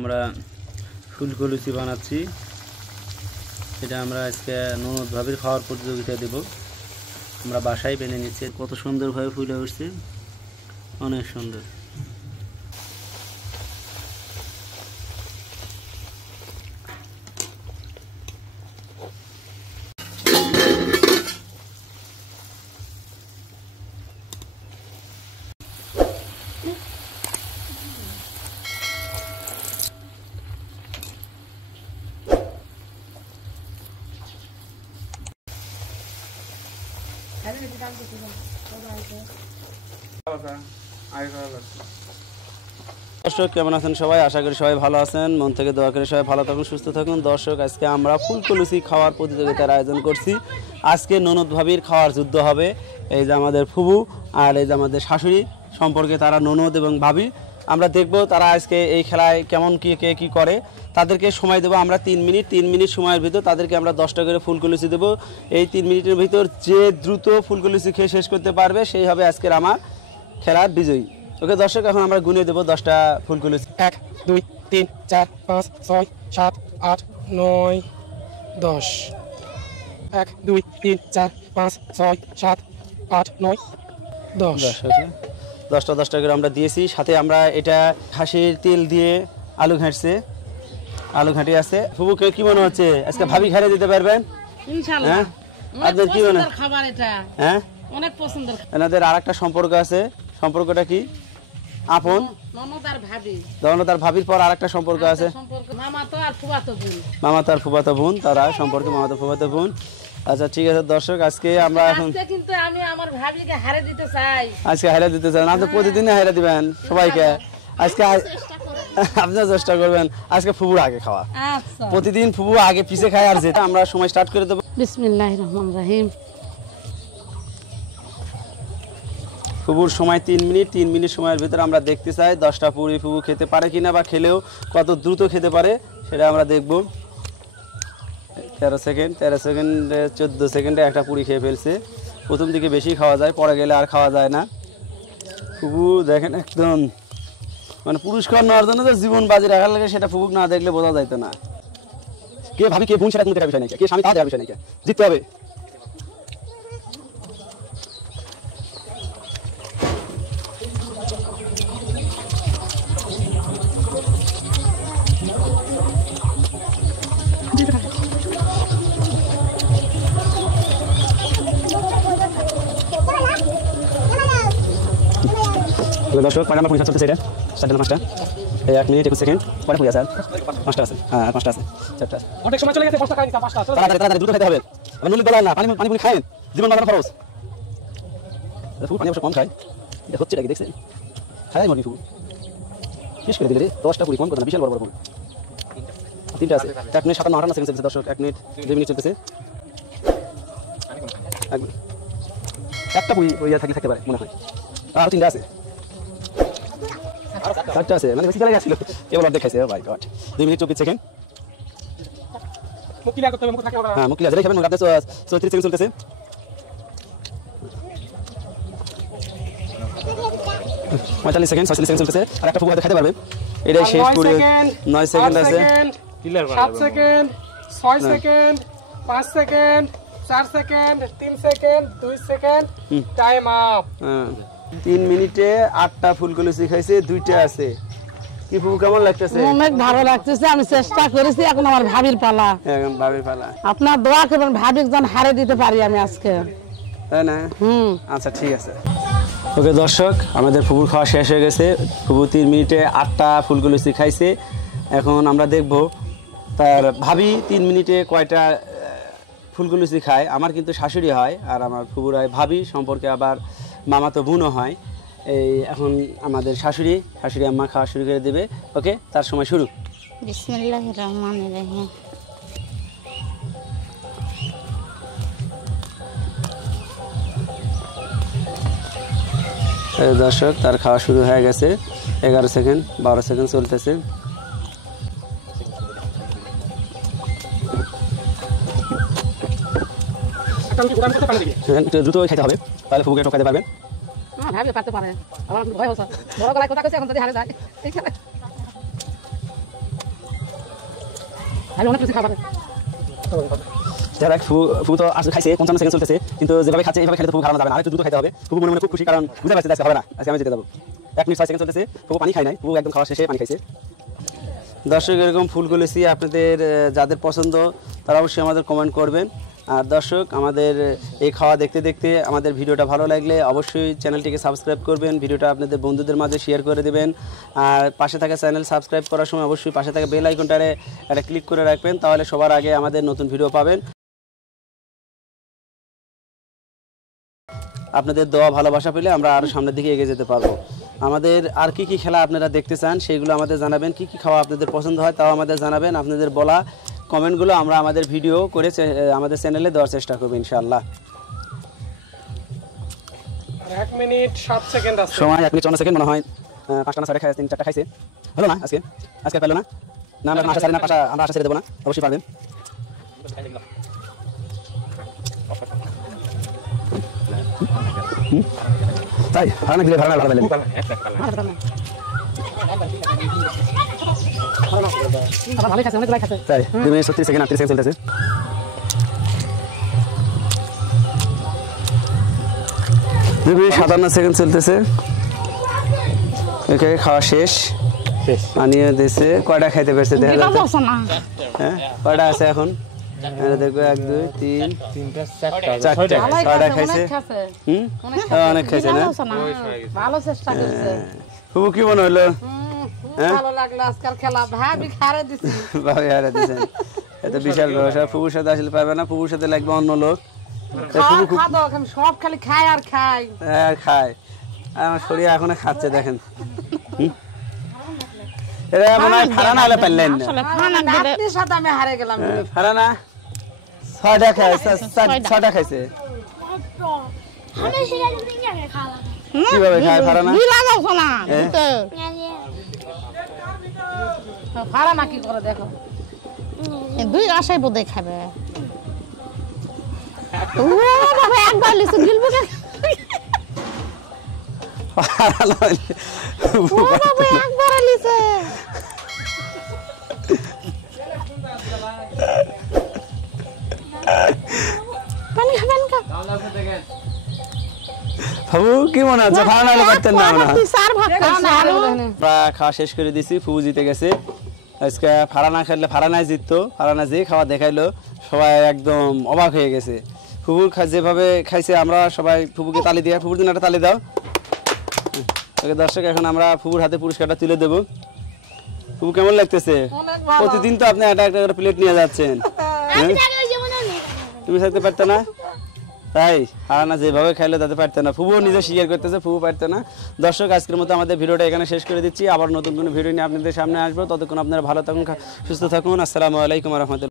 আমরা ফুলকো লুচি বানাচ্ছি। এটা আমরা আজকে ননদ ভাবির খাওয়ার প্রতিযোগিতা দেব। আমরা বাসায় বেনে নিচ্ছি। কত সুন্দরভাবে ফুলে উঠছে, অনেক সুন্দর। দর্শক কেমন আছেন সবাই? আশা করি সবাই ভালো আছেন। মন থেকে দোয়া করে সবাই ভালো থাকুন, সুস্থ থাকুন। দর্শক, আজকে আমরা ফুলকো লুচি খাওয়ার প্রতিযোগিতার আয়োজন করছি। আজকে ননদ ভাবির খাওয়ার যুদ্ধ হবে। এই যে আমাদের ফুবু আর এই যে আমাদের শাশুড়ি সম্পর্কে, তারা ননদ এবং ভাবি। আমরা দেখব তারা আজকে এই খেলায় কেমন কে করে। তাদেরকে সময় দেবো আমরা 3 মিনিট সময়ের ভিতর তাদেরকে আমরা 10টা করে ফুলকো লুচি দেবো। এই 3 মিনিটের ভিতর যে দ্রুত ফুলকো লুচি খেয়ে শেষ করতে পারবে সেই হবে আজকের আমার খেলার বিজয়ী। ওকে দর্শক, এখন আমরা গুনে দেবো 10টা ফুলকো লুচি। 1 2 3 4 5 6 7 8 9 10। 1 2 3 4 5 6 7 8 9 10। 10টা করে আমরা দিয়েছি। সাথে আমরা এটা খাসির তেল দিয়ে আলু ঘাঁটি আছে। ফুবুকে কি মনে হচ্ছে আজকে ভাবি খাইয়ে দিতে পারবেন? ইনশাআল্লাহ। হ্যাঁ, আপনাদের কি মনে হয়? খাবার এটা হ্যাঁ, অনেক পছন্দের। এনাদের আরেকটা সম্পর্ক আছে। সম্পর্কটা কি? আপন ননদ আর ভাবি। ননদ আর ভাবির পর আরেকটা সম্পর্ক আছে, সম্পর্ক মামাতো আর ফুফাতো বোন। মামাতো আর ফুফাতো বোন। তারা সম্পর্কে মামাতো ফুফাতো বোন। আচ্ছা ঠিক আছে দর্শক, আজকে আমরা এখন কিন্তু আমি আমার ভাবিকে হারে দিতে চাই। আজকে হাইরা দিতে চান? আপনি প্রতিদিনই হাইরা দিবেন সবাইকে। আজকে আপনারা চেষ্টা করবেন আজকে ফুবুর আগে খাওয়া। আচ্ছা, প্রতিদিন ফুবু আগে পিছে খায়। আর যেটা আমরা সময় স্টার্ট করে দেবো। বিসমিল্লাহির রহমানির রহিম। ফুবুর সময় 3 মিনিট সময়ের ভিতরে আমরা দেখতে চাই 10টা পুরি ফুবু খেতে পারে কিনা, বা খেলেও কত দ্রুত খেতে পারে সেটা আমরা দেখব। 13 সেকেন্ড 14 সেকেন্ডে একটা পুরি খেয়ে ফেলছে। প্রথম দিকে বেশি খাওয়া যায়, পরে গেলে আর খাওয়া যায় না। ফুবু দেখেন একদম মানে পুরস্কার নেওয়ার জন্য যে জীবন বাজি রাখার লাগে, সেটা ফুবুক না দেখলে বোঝা যাইতো না। কে ভাবি কে বোন সেটা কোনো দেখার বিষয় নেই, কে স্বামী তা দেখার বিষয় নেই, জিততে হবে। দর্শক, আমার পরীক্ষা চলতেছে। এটা 5টা 1 মিনিট 21 সেকেন্ড পরে পড়ে আছে। আর 5টা আছে। হ্যাঁ, 5টা আছে, 4টা আছে। অনেক সময় চলে গেছে। 5টা খাই দিতা। 5টা তাড়াতাড়ি দ্রুত খেতে হবে। আর নুলি বলা না, পানি পুরি খায়েন, জীবন বাঁচানো খরচ। ফুল পানি অবশ্য কম খায়, এটা হচ্ছে নাকি দেখছেন? খায় মরবি ফুল শেষ করে দিলে রে। 10টা পুরি কম কথা না, বিশাল বড় বড় ফুল। 3টা আছে। 1 মিনিট 57 সেকেন্ড চলছে দর্শক। 1 মিনিট 2 মিনিট চলতেছে। একটা পুরি ওই থাকতে পারে মনে হয়। আর 3টা আছে, 4টা আছে, মানে বেশি চলে গেছিল। এবার দেখাইছে। ও মাই গড। 2 minute 24 second. মুখ ক্লিয়ার করতে হবে। মুখ থাকে ওরা। হ্যাঁ, মুখ ক্লিয়ার খাবেন। রাতে 34 সেকেন্ড চলতেছে। 45 সেকেন্ড 46 সেকেন্ড চলতেছে। আর একটা ফুল খাইতে পারবে। এটাই শেষ পুরি। 9 সেকেন্ড আছে। 7 second 6 second 5 second 4 second 3 second 2 second. Time up. 3 মিনিটে 8টা ফুলকো লুচি খাইছে, 2টা আছে। কি ফুল কেমন লাগতেছে? অনেক ভালো লাগতেছে। আমি চেষ্টা করেছি, এখন আমার ভাবির পালা। এখন ভাবির পালা। আপনার দোয়া করবেন ভাবিক যেন হারে দিতে পারি আমি আজকে, তাই না? আচ্ছা ঠিক আছে। ওকে দর্শক, আমাদের ফুবুর খাওয়া শেষ হয়ে গেছে। ফুবু 3 মিনিটে 8টা ফুলকো লুচি খাইছে। এখন আমরা দেখব তার ভাবি 3 মিনিটে কয়টা ফুলকো লুচি খায়। আমার কিন্তু শাশুড়ি হয়, আর আমার ফুবুর হয় ভাবি, সম্পর্কে আবার মামাতো বোনও হয়। এই এখন আমাদের শাশুড়ি আম্মা খাওয়া শুরু করে দেবে। ওকে, তার সময় শুরু। বিসমিল্লাহির রহমানির রহিম। দর্শক, তার খাওয়া শুরু হয়ে গেছে। 11 সেকেন্ড 12 সেকেন্ড চলতেছে। দ্রুত খাইতে হবে, তাহলে ফুবুকে ঠকাইতে পারবেন। ভাবি পারতে পারে, আমার ভয় হচ্ছে। বড় গলায় কথা কইছে, এখন যদি হারে যায়। আমি অনেক কিছু খাবার যারা ফুবু তো আসলে খাইছে 55 সেকেন্ড চলতেছে, কিন্তু যেভাবে খাচ্ছে এইভাবে খেলে তো ফুবু হারানো যাবে না, আরেকটু দ্রুত খাইতে হবে। ফুবু মনে মনে খুব খুশি, কারণ বুঝতে পারছে আজকে হবে না, আজকে আমি জিতে যাবো। 1 মিনিট 6 সেকেন্ড চলতেছে, ফুবু পানি খায় নাই, ফুবু একদম খাওয়া শেষে পানি খাইছে। দর্শক, এরকম ফুলকলসি আপনাদের যাদের পছন্দ তারা অবশ্যই আমাদের কমেন্ট করবেন। আর দর্শক, আমাদের এই খাওয়া দেখতে দেখতে আমাদের ভিডিওটা ভালো লাগলে অবশ্যই চ্যানেলটিকে সাবস্ক্রাইব করবেন, ভিডিওটা আপনাদের বন্ধুদের মাঝে শেয়ার করে দেবেন। আর পাশে থাকা চ্যানেল সাবস্ক্রাইব করার সময় অবশ্যই পাশে থাকা বেল আইকনটারে একটা ক্লিক করে রাখবেন, তাহলে সবার আগে আমাদের নতুন ভিডিও পাবেন। আপনাদের দোয়া ভালোবাসা পেলে আমরা আরও সামনের দিকে এগিয়ে যেতে পারবো। আমাদের আর কি কি খেলা আপনারা দেখতে চান সেগুলো আমাদের জানাবেন, কি কি খাওয়া আপনাদের পছন্দ হয় তাও আমাদের জানাবেন। আপনাদের বলা কমেন্টগুলো আমরা আমাদের ভিডিও করে আমাদের চ্যানেলে দেওয়ার চেষ্টা করবো ইনশাআল্লাহ। 1 মিনিট 7 সেকেন্ড আছে। সময় 1 মিনিট 54 সেকেন্ড মনে হয়। 5টা না 6টা খাইছে, 3-4টা খাইছে, হলো না আজকে? আজকে পেলো না? না আমরা আশা ছাড়ি না, আমরা আশা ছেড়ে দেবো না, অবশ্যই পারবেন। তাই ভাড়া দিলে ভাড়া ভালো পেলেন। ভালোই খাচ্ছে, অনেক ভালো খাচ্ছে। তাই 2 মিনিট 36 সেকেন্ড 38 সেকেন্ড চলতেছে। 2 মিনিট 57 সেকেন্ড চলতেছে। ওকে, খাওয়া শেষ। পানিও দিয়েছে। কয়টা খাইতে পারছে দেখা যাচ্ছে? হ্যাঁ, কয়টা আছে এখন? দেখবো 1 2 3 4টা 6টা খাইছে। অনেক খাইছে না? ভালো চেষ্টা করছে। ফুবু কি মনে হলো? ভালো লাগলো আজকাল খেলা, ভাবি খারে দিছি। ভাবি হারা দিয়েছেন, এটা বিশাল ব্যবসা। ফুবুর সাথে আসলে পারবে না, ফুবুর সাথে লাগবে অন্য লোক। সব খালি খাই আর খাই আর খায়, আমার শরীর এখনো খাচ্ছে দেখেন। এরা মনে হয় ফারানা হলে পারলেন না। আপনার সাথে আমি হারে গেলাম। ফারানা 6টা খাইছে, 6টা খাইছে। কিভাবে খায় ফারানা? ফারা না কি করে দেখো, 2 আশাই বোধহয় খাবে। ও বাবা, একবার লিসু গিলবো কে? ফারানা ও বাবা, একবার লিসে। পানি খাবেন কা? ফুবু কি মনে হচ্ছে? ফারানা হলে পারতেন না মনে হয়। তুই সার ভাগ খাস আরো। আমরা খাওয়া শেষ করে দিছি, ফুবু জিতে গেছে। আজকে ফারানা খেললে ফারানাই জিততো। ফারানা যে খাওয়া দেখাইলো সবাই একদম অবাক হয়ে গেছে। ফুবুর যেভাবে খাইছে আমরা সবাই ফুবুকে তালি দিয়ে, ফুবুর দিন একটা তালি দাও। ওকে দর্শক, এখন আমরা ফুবুর হাতে পুরস্কারটা তুলে দেবো। ফুবু কেমন লাগতেছে? প্রতিদিন তো আপনি একটা একটা করে প্লেট নিয়ে যাচ্ছেন, তুমি থাকতে পারতে না? তাই হারানা যেভাবে খাইলো তাতে পারতে না। ফুবু নিজে স্বীকার করতেছে ফুবু পারতে না। দর্শক, আজকের মতো আমাদের ভিডিওটা এখানে শেষ করে দিচ্ছি। আবার নতুন কোনো ভিডিও নিয়ে আপনাদের সামনে আসবো। ততক্ষণ আপনারা ভালো থাকুন, সুস্থ থাকুন। আসসালামু আলাইকুম ওয়া রাহমাতুল্লাহ।